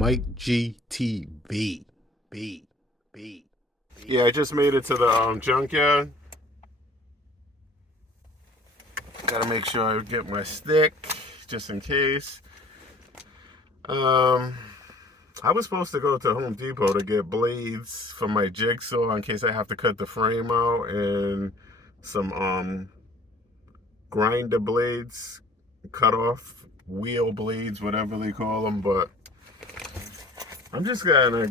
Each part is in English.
MIKEGTV. Yeah, I just made it to the junkyard. Gotta make sure I get my stick, just in case. I was supposed to go to Home Depot to get blades for my jigsaw in case I have to cut the frame out, and some grinder blades, cut off wheel blades, whatever they call them. But I'm just gonna,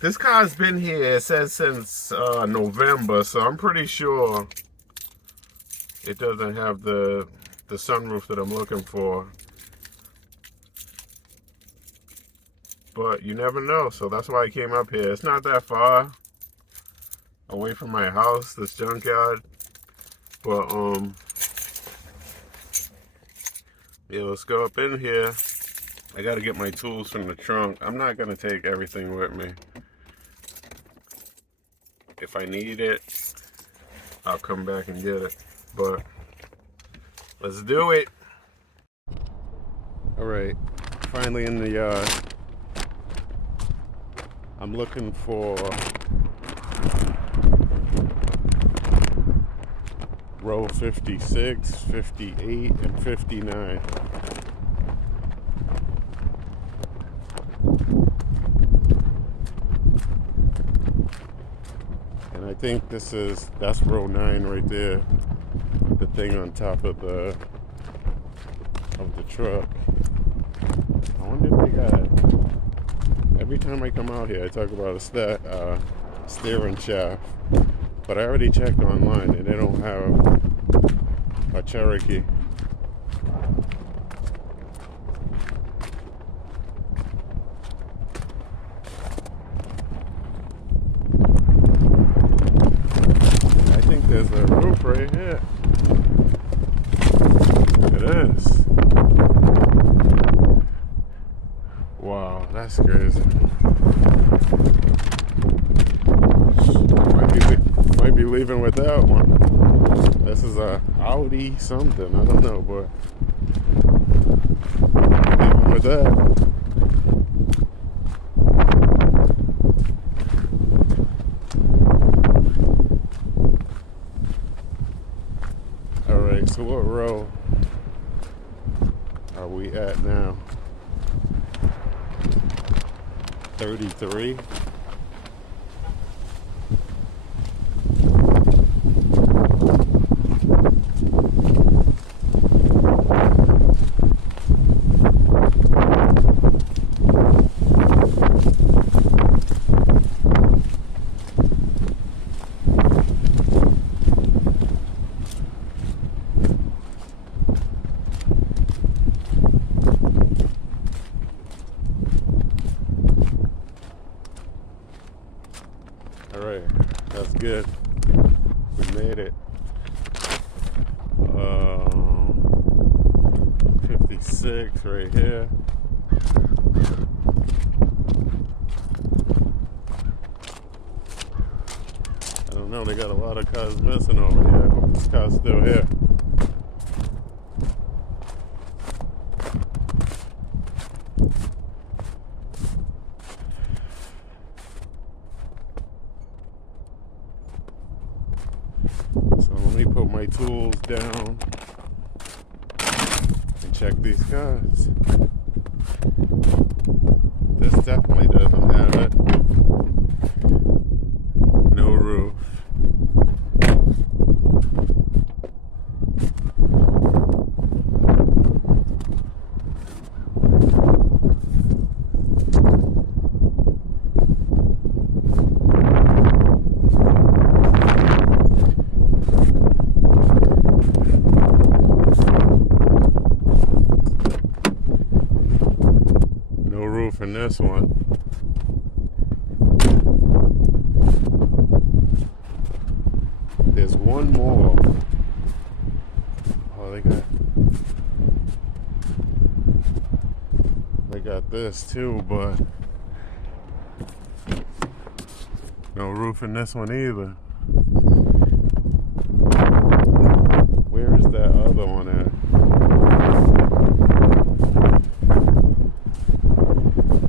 this car's been here, it says since November, so I'm pretty sure it doesn't have the sunroof that I'm looking for. But you never know, so that's why I came up here. It's not that far away from my house, this junkyard. But yeah, let's go up in here. I gotta get my tools from the trunk. I'm not gonna take everything with me. If I need it, I'll come back and get it. But let's do it. All right, finally in the yard. I'm looking for row 56, 58, and 59. And I think that's row 9 right there. The thing on top of the truck. I wonder if they got, every time I come out here I talk about a steering shaft, but I already checked online and they don't have a Cherokee. I think there's a roof right here. It is. Wow, that's crazy. Might be leaving with that one. This is a Audi something, I don't know, but leaving with that. All right, so what row are we at now? 33. All right, that's good. We made it. 56 right here. I don't know, they got a lot of cars missing over here. I hope this car's still here. So let me put my tools down and check these cars. This definitely doesn't have it. No roof. In this one. There's one more. Oh, they got this too, but no roof in this one either. Where is that other one at?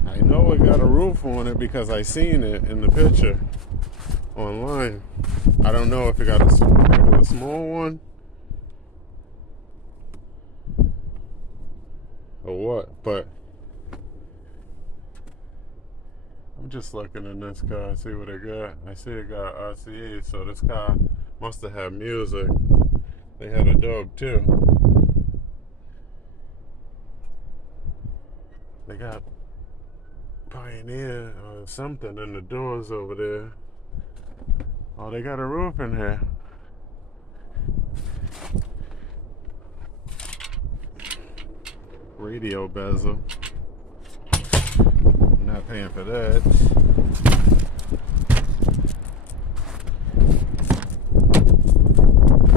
I know it got a roof on it because I seen it in the picture online. I don't know if it got a regular small one or what, but I'm just looking in this car, see what it got. I see it got RCA, so this car must have had music. They had a dog too. They got Pioneer or something in the doors over there. Oh, they got a roof in here. Radio bezel. I'm not paying for that.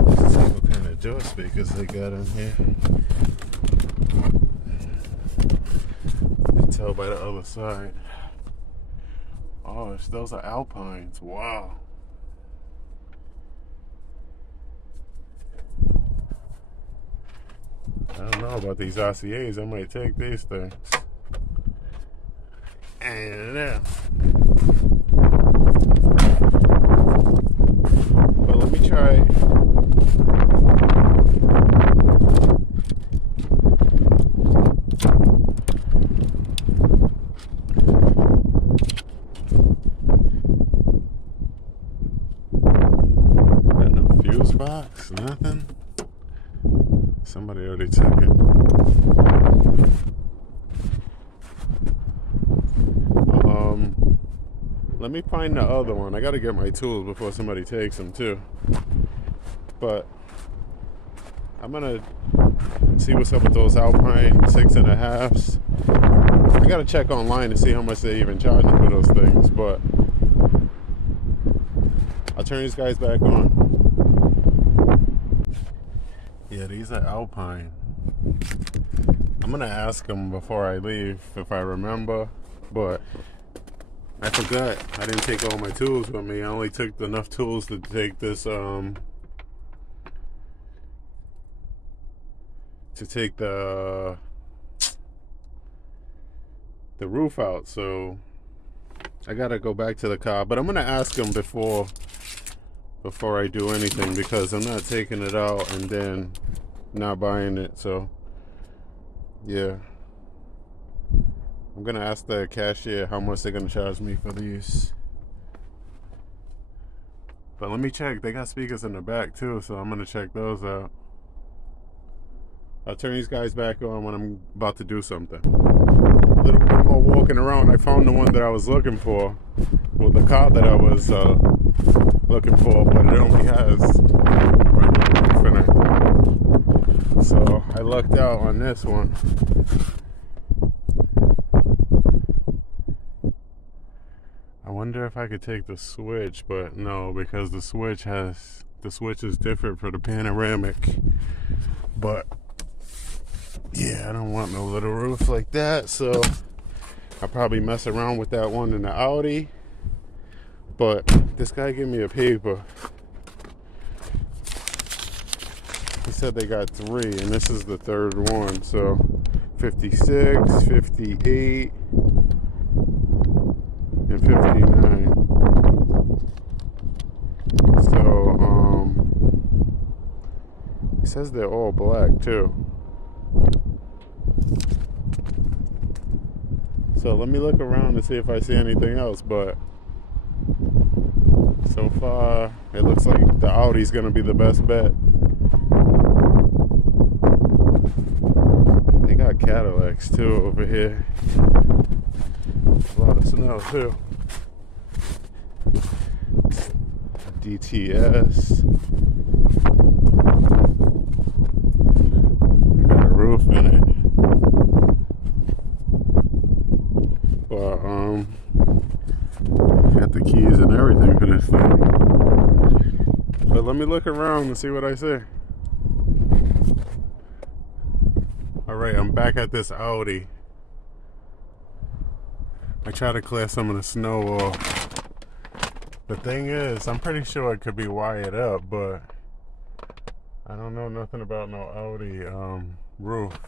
Let's see what kind of door speakers they got in here. You can tell by the other side. Oh, those are Alpines. Wow. I don't know about these RCAs. I might take these things. And but let me try. Got no fuse box, nothing. Somebody already took it. Let me find the other one. I gotta get my tools before somebody takes them too. But I'm gonna see what's up with those Alpine 6.5s. I gotta check online to see how much they even charge me for those things. But I'll turn these guys back on. Yeah, these are Alpine. I'm gonna ask them before I leave if I remember, but I forgot. I didn't take all my tools with me. I only took enough tools to take this to take the roof out. So I gotta go back to the car, but I'm gonna ask them before I do anything, because I'm not taking it out and then not buying it. So yeah, I'm gonna ask the cashier how much they're gonna charge me for these. But let me check. They got speakers in the back too, so I'm gonna check those out. I'll turn these guys back on when I'm about to do something. A little bit more walking around. I found the one that I was looking for, well, the car that I was looking for, but it only has regular roof in it. So I lucked out on this one. I wonder if I could take the switch, but no, because the switch is different for the Panoramic. But yeah, I don't want no little roof like that, so I'll probably mess around with that one in the Audi. But this guy gave me a paper. He said they got 3, and this is the 3rd one. So 56, 58, and 59. So he says they're all black too. So let me look around and see if I see anything else, but so far it looks like the Audi's gonna be the best bet. They got Cadillacs too over here. A lot of snow too. DTS. Got a roof in it. But got the keys and everything for this thing. But let me look around and see what I see. Alright, I'm back at this Audi. I try to clear some of the snow off. The thing is, I'm pretty sure it could be wired up, but I don't know nothing about no Audi roof.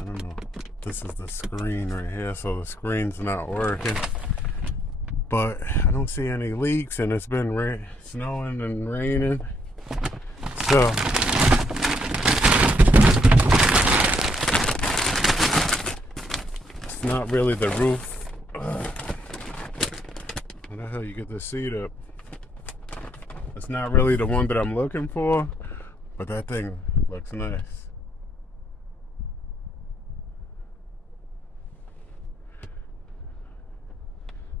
I don't know. This is the screen right here, so the screen's not working. But I don't see any leaks, and it's been snowing and raining. So it's not really the roof. How the hell you get this seat up? It's not really the one that I'm looking for, but that thing looks nice.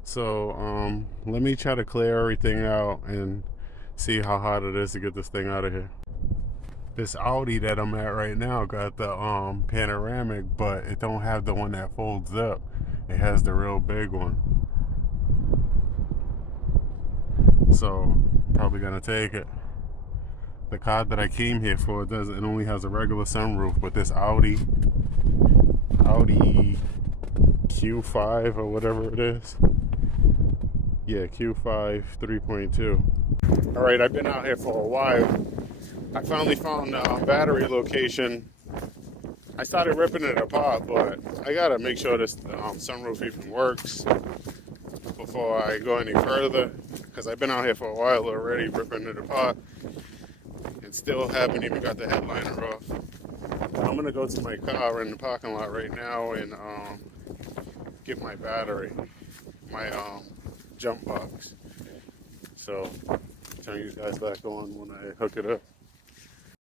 So let me try to clear everything out and see how hard it is to get this thing out of here. This Audi that I'm at right now got the panoramic, but it don't have the one that folds up. It has the real big one. So I'm probably gonna take it. The car that I came here for it only has a regular sunroof, but this Audi Q5 or whatever it is. Yeah, Q5 3.2. All right, I've been out here for a while. I finally found the battery location. I started ripping it apart, but I gotta make sure this sunroof even works before I go any further, because I've been out here for a while already ripping it apart and still haven't even got the headliner off. I'm gonna go to my car in the parking lot right now and get my battery, my jump box. So turn you guys back on when I hook it up.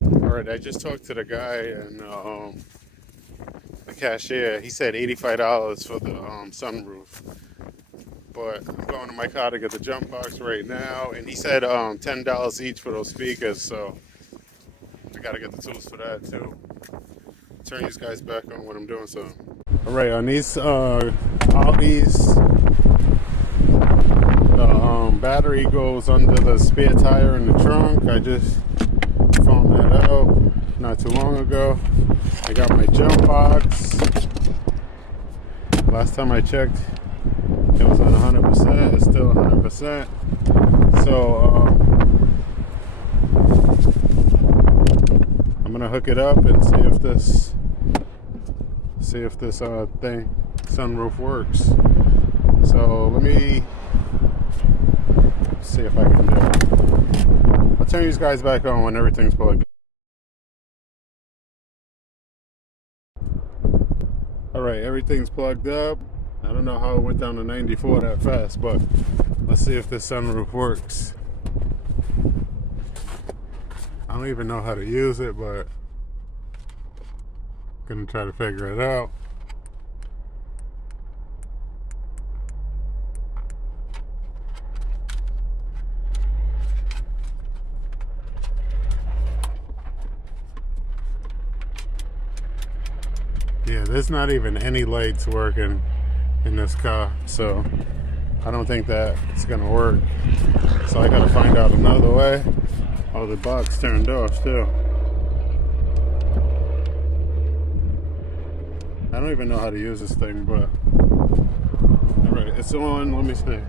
All right, I just talked to the guy and the cashier. He said $85 for the sunroof, but I'm going to my car to get the jump box right now, and he said $10 each for those speakers, so I gotta get the tools for that too. Turn these guys back on when I'm doing something. All right, on these Audis, the battery goes under the spare tire in the trunk. I just found that out not too long ago. I got my jump box. Last time I checked, it was on 100%. It's still 100%. So I'm gonna hook it up and see if this sunroof works. So let me see if I can do it. I'll turn these guys back on when everything's plugged. Alright, everything's plugged up. I don't know how it went down to 94 that fast, but let's see if this sunroof works. I don't even know how to use it, but I'm gonna try to figure it out. Yeah, there's not even any lights working in this car, so I don't think that it's gonna work. So I gotta find out another way. Oh, the box turned off too. I don't even know how to use this thing, but alright, it's on. Let me see.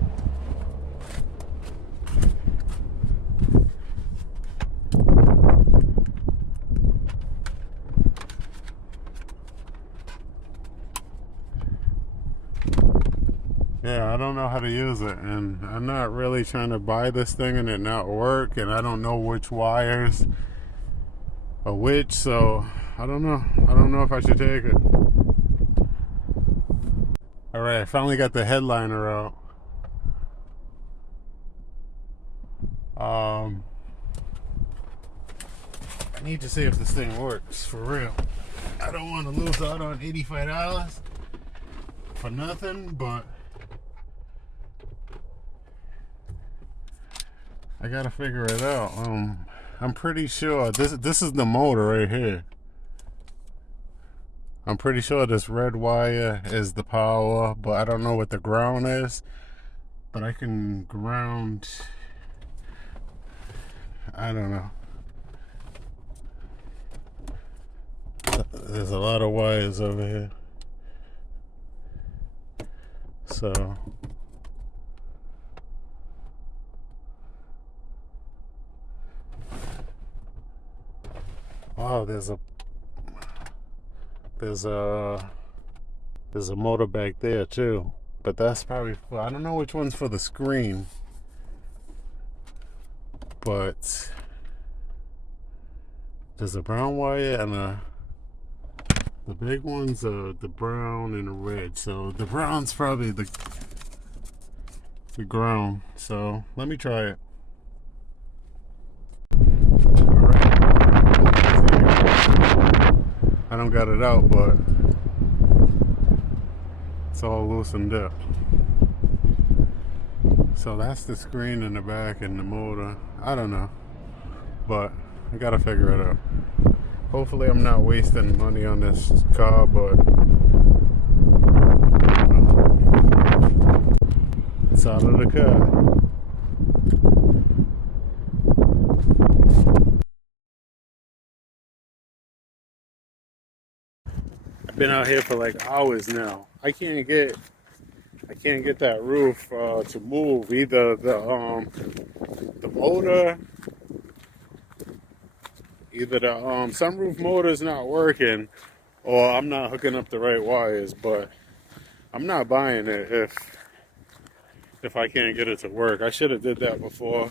Yeah, I don't know how to use it, and I'm not really trying to buy this thing and it not work, and I don't know which wires are which, so I don't know. I don't know if I should take it. Alright, I finally got the headliner out. I need to see if this thing works for real. I don't want to lose out on $85 for nothing, but I gotta figure it out. I'm pretty sure this is the motor right here. I'm pretty sure this red wire is the power, but I don't know what the ground is. But I can ground. I don't know. There's a lot of wires over here. So wow, there's a There's a motor back there too, but that's probably for, I don't know which one's for the screen, but there's a brown wire and the big ones are the brown and the red. So the brown's probably the ground. So let me try it. All right. I don't got it out, but it's all loosened up. So that's the screen in the back and the motor. I don't know, but I gotta figure it out. Hopefully I'm not wasting money on this car, but it's out of the car. I've been out here for like hours now. I can't get that roof to move. Either the motor, either the sunroof motor is not working, or I'm not hooking up the right wires. But I'm not buying it if I can't get it to work. I should have did that before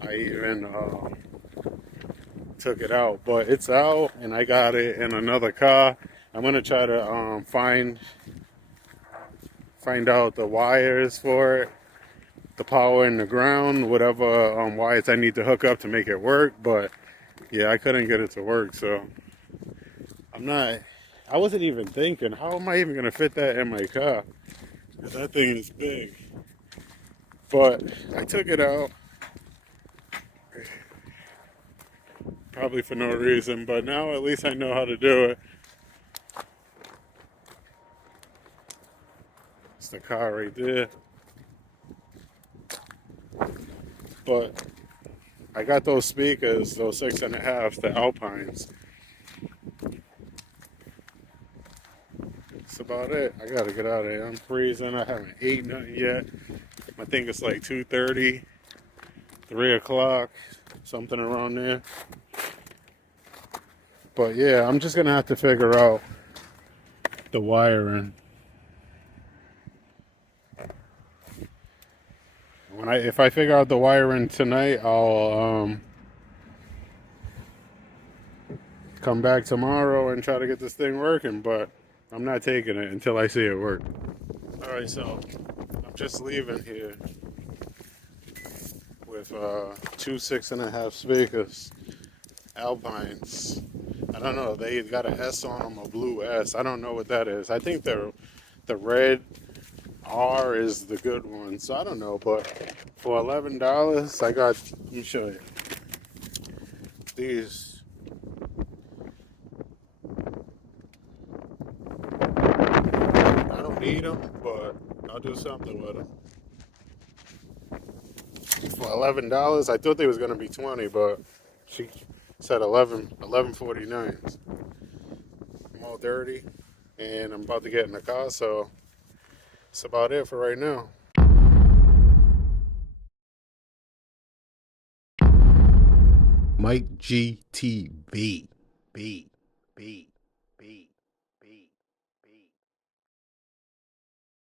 I even took it out. But it's out, and I got it in another car. I'm gonna try to find out the wires for it, the power and the ground, whatever wires I need to hook up to make it work. But yeah, I couldn't get it to work, so I wasn't even thinking, how am I even gonna fit that in my car? Because that thing is big. But I took it out, probably for no reason, but now at least I know how to do it. It's the car right there. But I got those speakers, those 6.5, the Alpines. That's about it. I gotta get out of here. I'm freezing. I haven't eaten nothing yet. I think it's like 2:30, 3 o'clock, something around there. But yeah, I'm just gonna have to figure out the wiring. If I figure out the wiring tonight, I'll come back tomorrow and try to get this thing working. But I'm not taking it until I see it work. All right, so I'm just leaving here with 2 6.5 speakers, Alpines. I don't know, they got an S on them, a blue S. I don't know what that is. I think the red R is the good one. So I don't know, but for $11, I got, let me show you, these. I don't need them, but I'll do something with them. For $11, I thought they was gonna be 20, but she said 11.49. I'm all dirty, and I'm about to get in the car, so that's about it for right now. MIKEGTV. B.